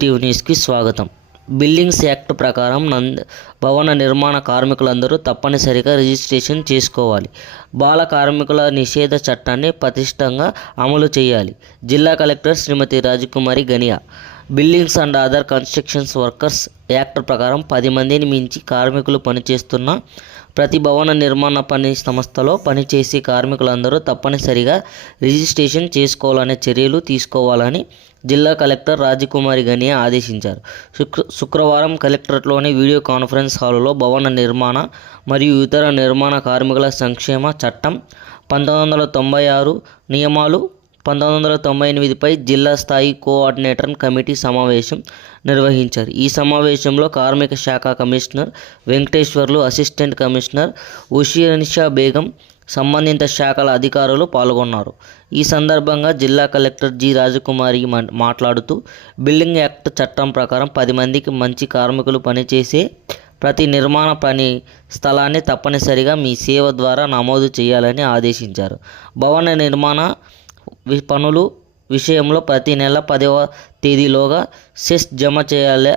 Positive న్యూస్కి స్వాగతం. Buildings act ప్రకారం భవన నిర్మాణ కార్మికులందరూ తప్పనిసరిగా రిజిస్ట్రేషన్ చేసుకోవాలి. బాల కార్మికుల నిషేధ చట్టాన్ని పటిష్టంగా అమలు చేయాలి. జిల్లా collector Shrimati Rajkumari Gania. Buildings and other constructions workers act ప్రకారం 10 మందిని మించి కార్మికులు పనిచేస్తున్న ప్రతి భవన నిర్మాణ పని సంస్థలో పనిచేసే కార్మికులందరూ తప్పనిసరిగా రిజిస్ట్రేషన్ చేసుకోవాలనే చర్యలు తీసుకోవాలని జిల్లా కలెక్టర్ రాజకుమారి గనియా ఆదేశించారు. శుక్రవారం కలెక్టరేట్లోని వీడియో కాన్ఫరెన్స్ హాలులో భవన నిర్మాణ మరియు ఇతర నిర్మాణ కార్మికుల సంక్షేమ చట్టం 1996 నియమాలు 1998పై జిల్లా స్థాయి కోఆర్డినేటర్ కమిటీ సమావేశం నిర్వహించారు. ఈ సమావేశంలో కార్మిక శాఖ commissioner Venkateswarlu, assistant commissioner Ushinisha Begum, సంబంధిత శాఖల అధికారులు పాల్గొన్నారు. ఈ సందర్భంగా జిల్లా కలెక్టర్ జి. రాజకుమారి మాట్లాడుతూ, బిల్డింగ్ యాక్ట్ చట్టం ప్రకారం 10 మందికి మంచి కార్మికులు పనిచేసే ప్రతి నిర్మాణ పని స్థలాన్ని తప్పనిసరిగా మీ సేవ ద్వారా నమోదు చేయాలని ఆదేశించారు. భవన నిర్మాణ పనులు విషయంలో ప్రతి నెల 10వ తేదీలోగా సెస్ జమ చేయాలి.